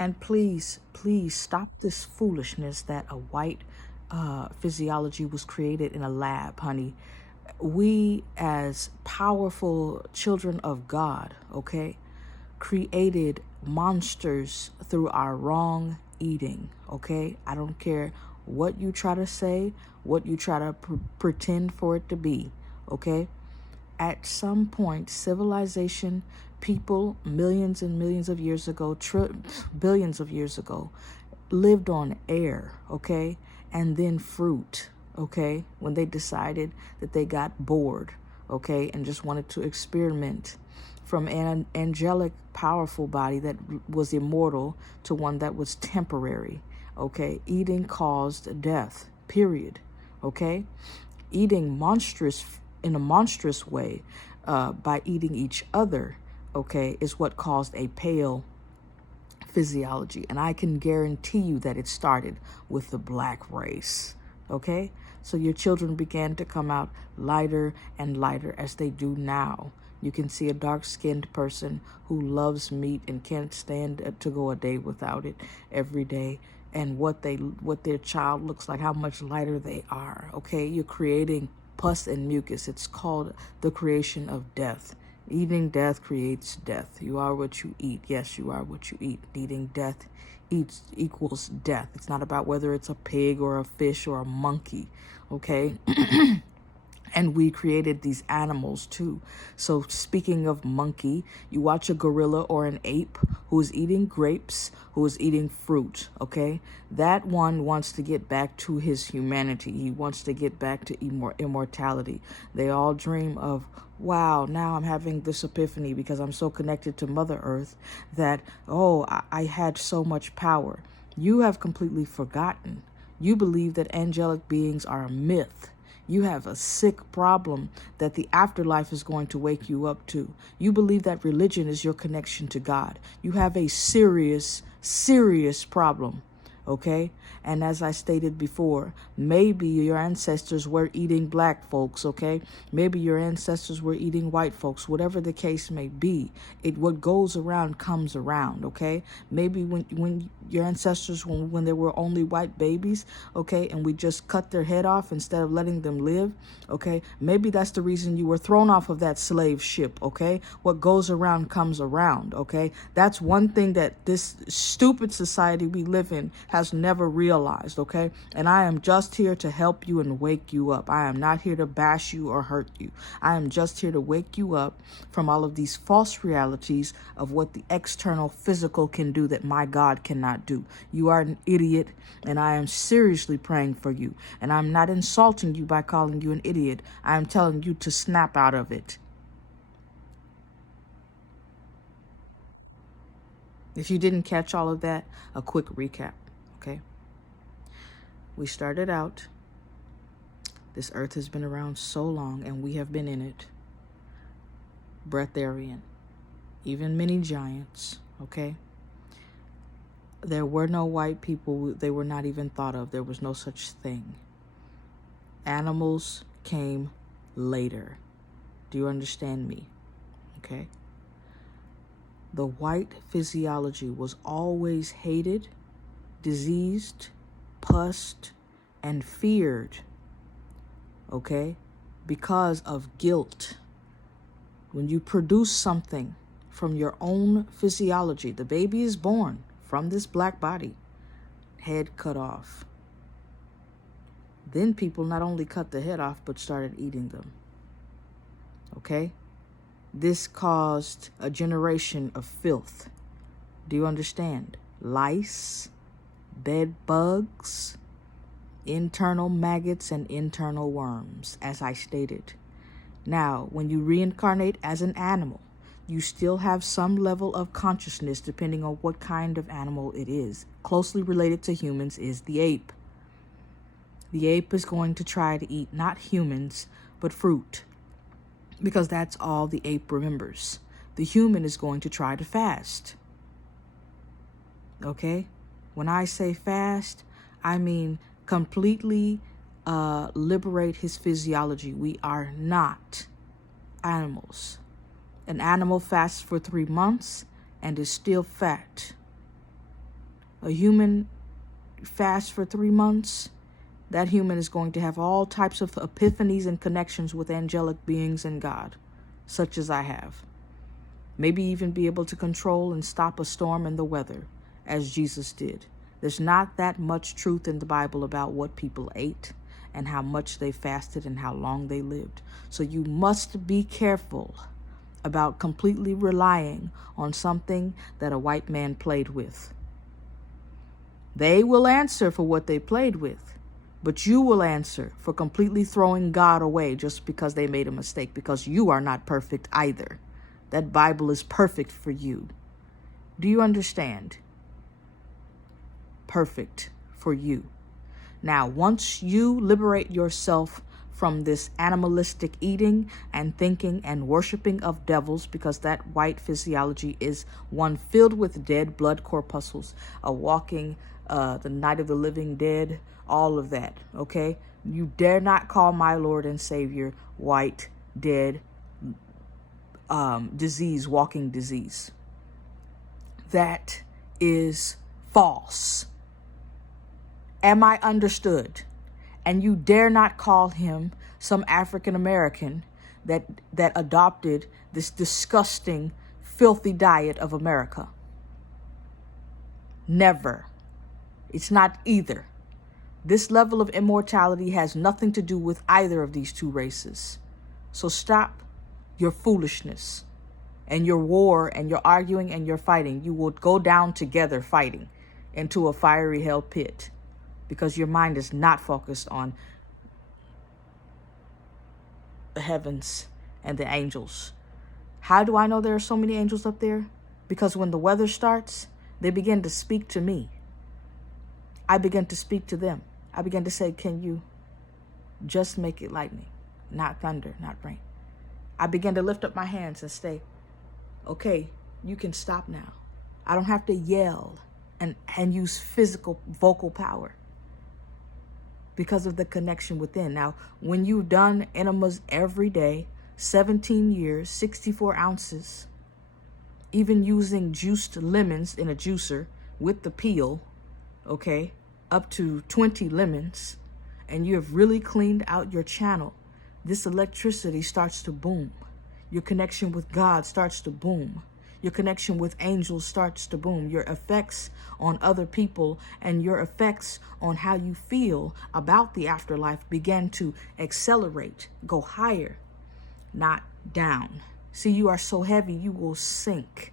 And please, please stop this foolishness that a white physiology was created in a lab, honey. We, as powerful children of God, okay, created monsters through our wrong eating, okay? I don't care what you try to say, what you try to pretend for it to be, okay? At some point, civilization, people, millions and millions of years ago, billions of years ago, lived on air, okay? And then fruit, okay? When they decided that they got bored, okay? And just wanted to experiment from an angelic, powerful body that was immortal to one that was temporary, okay? Eating caused death, period, okay? Eating in a monstrous way by eating each other, okay, is what caused a pale physiology. And I can guarantee you that it started with the black race, okay? So your children began to come out lighter and lighter as they do now. You can see a dark-skinned person who loves meat and can't stand to go a day without it every day. And what their child looks like, how much lighter they are, okay? You're creating pus and mucus. It's called the creation of death. Eating death creates death. You are what you eat. Yes, you are what you eat. Eating death equals death. It's not about whether it's a pig or a fish or a monkey, okay? And we created these animals too. So speaking of monkey, you watch a gorilla or an ape who is eating grapes, who is eating fruit, okay? That one wants to get back to his humanity. He wants to get back to immortality. They all dream of, wow, now I'm having this epiphany because I'm so connected to Mother Earth that, oh, I had so much power. You have completely forgotten. You believe that angelic beings are a myth. You have a sick problem that the afterlife is going to wake you up to. You believe that religion is your connection to God. You have a serious, serious problem, okay? And as I stated before, maybe your ancestors were eating black folks, okay? Maybe your ancestors were eating white folks, whatever the case may be. What goes around comes around, okay? Maybe when your ancestors, when there were only white babies, okay, and we just cut their head off instead of letting them live, okay? Maybe that's the reason you were thrown off of that slave ship, okay? What goes around comes around, okay? That's one thing that this stupid society we live in has never realized, okay? And I am just here to help you and wake you up. I am not here to bash you or hurt you. I am just here to wake you up from all of these false realities of what the external physical can do that my God cannot do. You are an idiot, and I am seriously praying for you. And I'm not insulting you by calling you an idiot. I am telling you to snap out of it. If you didn't catch all of that, a quick recap, okay? We started out, this earth has been around so long, and we have been in it. Breatharian, even many giants, okay? There were no white people. They were not even thought of. There was no such thing. Animals came later. Do you understand me? Okay? The white physiology was always hated, diseased, pussed, and feared, okay? Because of guilt. When you produce something from your own physiology, the baby is born from this black body, head cut off. Then people not only cut the head off, but started eating them. Okay? This caused a generation of filth. Do you understand? Lice, bed bugs, internal maggots, and internal worms, as I stated. Now, when you reincarnate as an animal, you still have some level of consciousness depending on what kind of animal it is. Closely related to humans is the ape. The ape is going to try to eat not humans, but fruit, because that's all the ape remembers. The human is going to try to fast. Okay? When I say fast, I mean completely liberate his physiology. We are not animals. An animal fasts for 3 months and is still fat. a human fast for 3 months, that human is going to have all types of epiphanies and connections with angelic beings and God, such as I have. Maybe even be able to control and stop a storm in the weather, as Jesus did. There's not that much truth in the Bible about what people ate and how much they fasted and how long they lived. So you must be careful about completely relying on something that a white man played with. They will answer for what they played with, but you will answer for completely throwing God away just because they made a mistake, because you are not perfect either. That Bible is perfect for you. Do you understand? Perfect for you. Now, once you liberate yourself from this animalistic eating and thinking and worshiping of devils, because that white physiology is one filled with dead blood corpuscles, a walking, the night of the living dead, all of that, okay? You dare not call my Lord and Savior white, dead, disease, walking disease. That is false. Am I understood? And you dare not call him some African American that adopted this disgusting, filthy diet of America. Never. It's not either. This level of immortality has nothing to do with either of these two races. So stop your foolishness and your war and your arguing and your fighting. You will go down together fighting into a fiery hell pit, because your mind is not focused on the heavens and the angels. How do I know there are so many angels up there? Because when the weather starts, they begin to speak to me. I begin to speak to them. I begin to say, can you just make it lightning, not thunder, not rain? I begin to lift up my hands and say, okay, you can stop now. I don't have to yell and use physical vocal power, because of the connection within. Now, when you've done enemas every day, 17 years, 64 ounces, even using juiced lemons in a juicer with the peel, okay, up to 20 lemons, and you have really cleaned out your channel, this electricity starts to boom. Your connection with God starts to boom. Your connection with angels starts to boom. Your effects on other people and your effects on how you feel about the afterlife begin to accelerate, go higher, not down. See, you are so heavy, you will sink.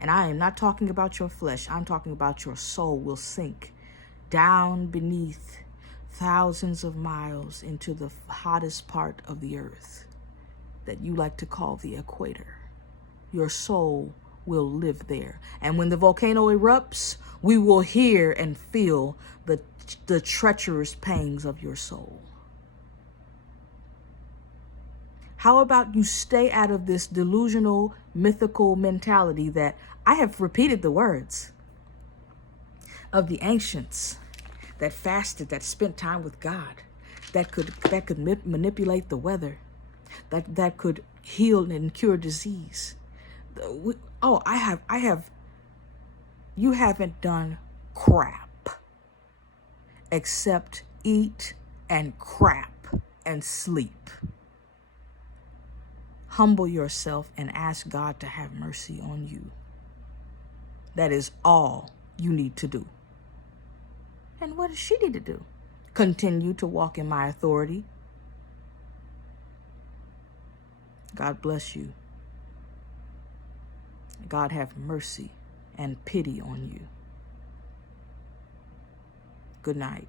And I am not talking about your flesh. I'm talking about your soul will sink down beneath thousands of miles into the hottest part of the earth that you like to call the equator. Your soul will live there. And when the volcano erupts, we will hear and feel the treacherous pangs of your soul. How about you stay out of this delusional, mythical mentality that I have repeated the words of the ancients that fasted, that spent time with God, that could manipulate the weather, that could heal and cure disease. You haven't done crap except eat and crap and sleep. Humble yourself and ask God to have mercy on you. That is all you need to do. And what does she need to do? Continue to walk in my authority. God bless you. God have mercy and pity on you. Good night.